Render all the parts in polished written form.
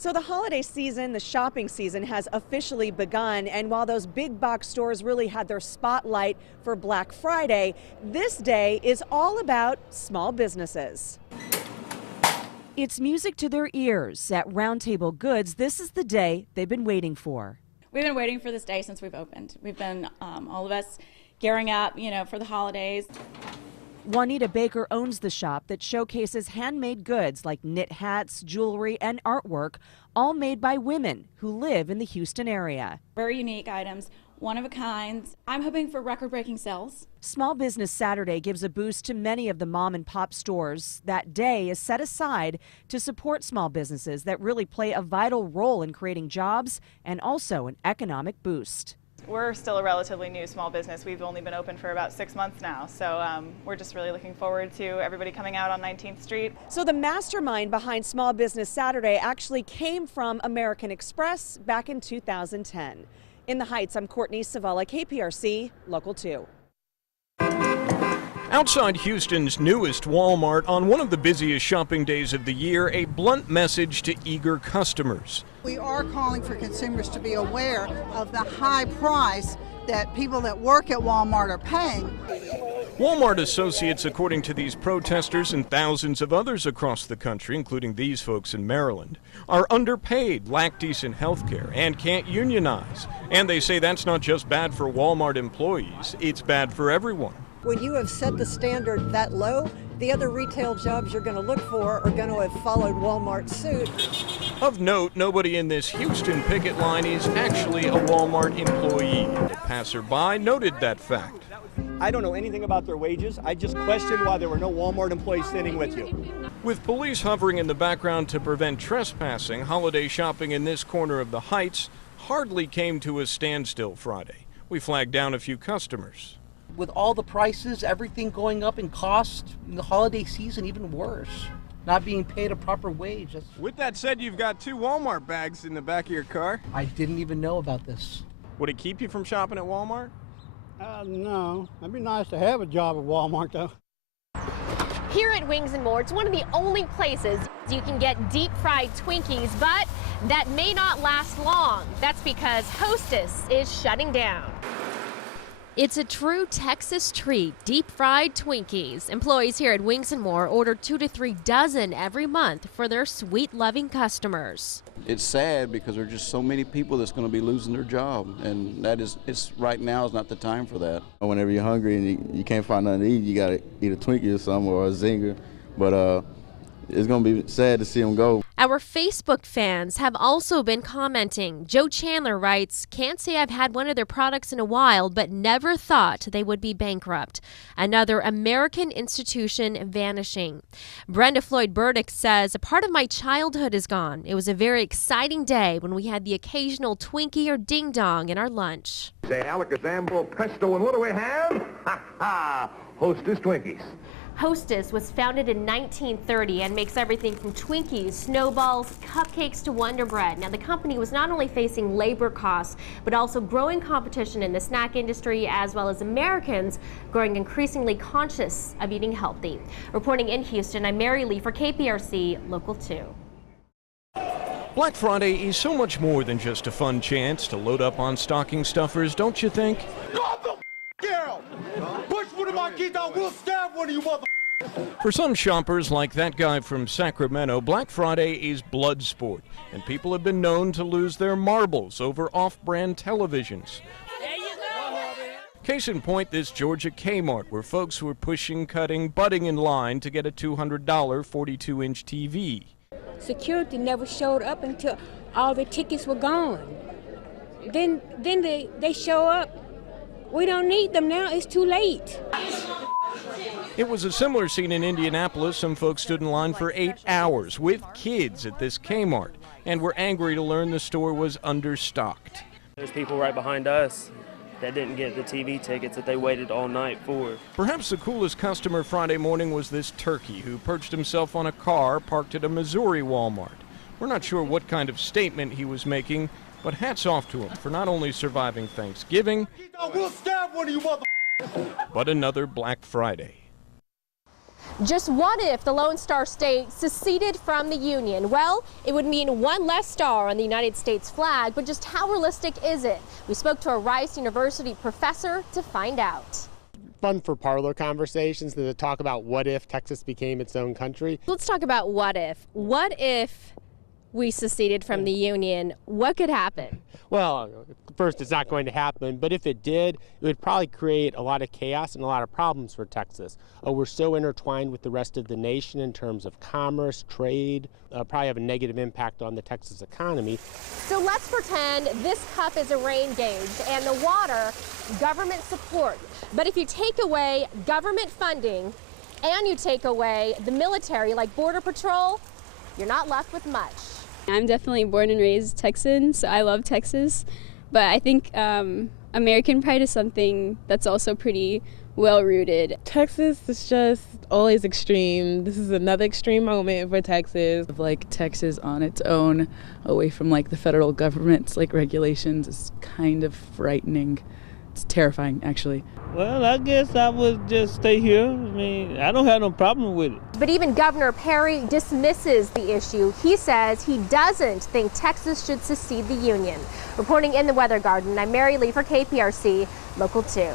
So the holiday season, the shopping season has officially begun, and while those big box stores really had their spotlight for Black Friday, this day is all about small businesses. It's music to their ears. At Roundtable Goods, this is the day they've been waiting for. We've been waiting for this day since we've opened. We've been, all of us, gearing up, for the holidays. Juanita Baker owns the shop that showcases handmade goods like knit hats, jewelry, and artwork, all made by women who live in the Houston area. Very unique items, one of a kind. I'm hoping for record-breaking sales. Small Business Saturday gives a boost to many of the mom and pop stores. That day is set aside to support small businesses that really play a vital role in creating jobs and also an economic boost. We're still a relatively new small business. We've only been open for about 6 months now, so we're just really looking forward to everybody coming out on 19th Street. So the mastermind behind Small Business Saturday actually came from American Express back in 2010. In the Heights, I'm Courtney Savala, KPRC, Local 2. Outside Houston's newest Walmart, on one of the busiest shopping days of the year, a blunt message to eager customers. We are calling for consumers to be aware of the high price that people that work at Walmart are paying. Walmart associates, according to these protesters and thousands of others across the country, including these folks in Maryland, are underpaid, lack decent health care, and can't unionize. And they say that's not just bad for Walmart employees, it's bad for everyone. When you have set the standard that low, the other retail jobs you're going to look for are going to have followed Walmart's suit. Of note, nobody in this Houston picket line is actually a Walmart employee. A passerby noted that fact. I don't know anything about their wages. I just question why there were no Walmart employees standing with you. With police hovering in the background to prevent trespassing, holiday shopping in this corner of the Heights hardly came to a standstill Friday. We flagged down a few customers. With all the prices, everything going up in cost, in the holiday season, even worse. Not being paid a proper wage. With that said, you've got 2 Walmart bags in the back of your car. I didn't even know about this. Would it keep you from shopping at Walmart? No. It'd be nice to have a job at Walmart, though. Here at Wings & More, it's one of the only places you can get deep-fried Twinkies, but that may not last long. That's because Hostess is shutting down. It's a true Texas treat, deep-fried Twinkies. Employees here at Wings & More order 2 to 3 dozen every month for their sweet-loving customers. It's sad because there are just so many people that's going to be losing their job, and right now is not the time for that. Whenever you're hungry and you can't find nothing to eat, you got to eat a Twinkie or something or a Zinger, but it's going to be sad to see them go. Our Facebook fans have also been commenting. Joe Chandler writes, "Can't say I've had one of their products in a while, but never thought they would be bankrupt. Another American institution vanishing." Brenda Floyd Burdick says, "A part of my childhood is gone. It was a very exciting day when we had the occasional Twinkie or Ding Dong in our lunch." Say Alakazambo, presto, and what do we have? Ha ha! Hostess Twinkies. Hostess was founded in 1930 and makes everything from Twinkies, snowballs, cupcakes to Wonder Bread. Now, the company was not only facing labor costs, but also growing competition in the snack industry, as well as Americans growing increasingly conscious of eating healthy. Reporting in Houston, I'm Mary Lee for KPRC Local 2. Black Friday is so much more than just a fun chance to load up on stocking stuffers, don't you think? Push one of my kids out, we'll stab one of you mother. For some shoppers, like that guy from Sacramento, Black Friday is blood sport, and people have been known to lose their marbles over off-brand televisions. Case in point, this Georgia Kmart, where folks were pushing, cutting, butting in line to get a $200 42-inch TV. Security never showed up until all the tickets were gone. Then they show up. We don't need them now, it's too late. It was a similar scene in Indianapolis. Some folks stood in line for 8 hours with kids at this Kmart and were angry to learn the store was understocked. There's people right behind us that didn't get the TV tickets that they waited all night for. Perhaps the coolest customer Friday morning was this turkey who perched himself on a car parked at a Missouri Walmart. We're not sure what kind of statement he was making, but hats off to him for not only surviving Thanksgiving, We'll stab one of you mother. but another Black Friday. Just what if the Lone Star State seceded from the Union? Well, it would mean one less star on the United States flag, but just how realistic is it? We spoke to a Rice University professor to find out. Fun for parlor conversations to talk about what if Texas became its own country. Let's talk about what if. What if we seceded from the Union? What could happen? Well, first, it's not going to happen, but if it did, it would probably create a lot of chaos and a lot of problems for Texas. We're so intertwined with the rest of the nation in terms of commerce, trade, probably have a negative impact on the Texas economy. So let's pretend this cup is a rain gauge and the water, government support. But if you take away government funding and you take away the military, like Border Patrol, you're not left with much. I'm definitely born and raised Texan, so I love Texas. But I think American pride is something that's also pretty well-rooted. Texas is just always extreme. This is another extreme moment for Texas. Like Texas on its own, away from like the federal government's like regulations, is kind of frightening. It's terrifying, actually. Well, I guess I would just stay here. I mean, I don't have no problem with it. But even Governor Perry dismisses the issue. He says he doesn't think Texas should secede the Union. Reporting in the Weather Garden, I'm Mary Lee for KPRC, Local 2.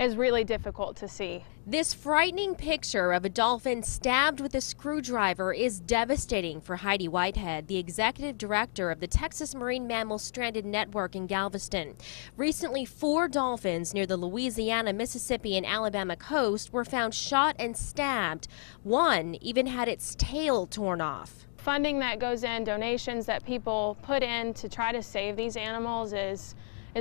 Is really difficult to see. This frightening picture of a dolphin stabbed with a screwdriver is devastating for Heidi Whitehead, the executive director of the Texas Marine Mammal Stranded Network in Galveston. Recently, 4 dolphins near the Louisiana, Mississippi, and Alabama coast were found shot and stabbed. One even had its tail torn off. Funding that goes in, donations that people put in to try to save these animals is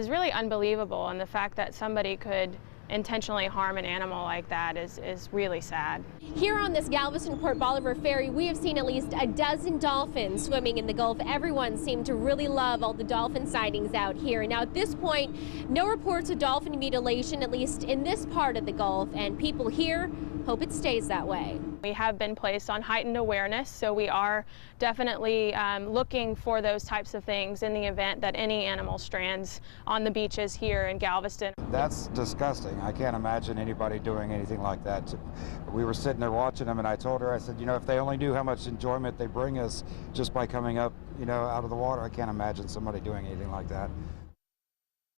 really unbelievable, and the fact that somebody could intentionally harm an animal like that is really sad. Here on this Galveston-Port Bolivar ferry, we have seen at least a dozen dolphins swimming in the Gulf. Everyone seemed to really love all the dolphin sightings out here. Now at this point, no reports of dolphin mutilation, at least in this part of the Gulf, and people here hope it stays that way. We have been placed on heightened awareness, so we are definitely looking for those types of things in the event that any animal strands on the beaches here in Galveston. That's disgusting. I can't imagine anybody doing anything like that. We were sitting there watching them, and I told her, I said, you know, if they only knew how much enjoyment they bring us just by coming up, you know, out of the water, I can't imagine somebody doing anything like that.